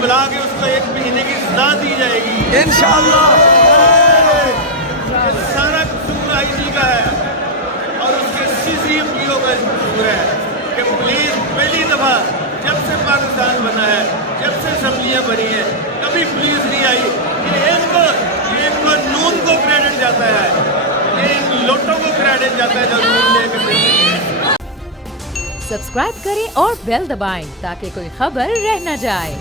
बुला के उसको 1 महीने की सजा दी जाएगी। इंशाअल्लाह सारा कसूर आईजी का है और उसके CCPO का कसूर है कि पुलिस पहली दफ़ा जब से पाकिस्तान बना है, जब से असम्बलियाँ बनी हैं, कभी पुलिस नहीं आई कि इनको नून को क्रेडिट जाता है, इन लोटों को क्रेडिट जाता है जो नून लेके फिरते हैं। सब्सक्राइब करें और बेल दबाएं ताकि कोई खबर रह न जाए।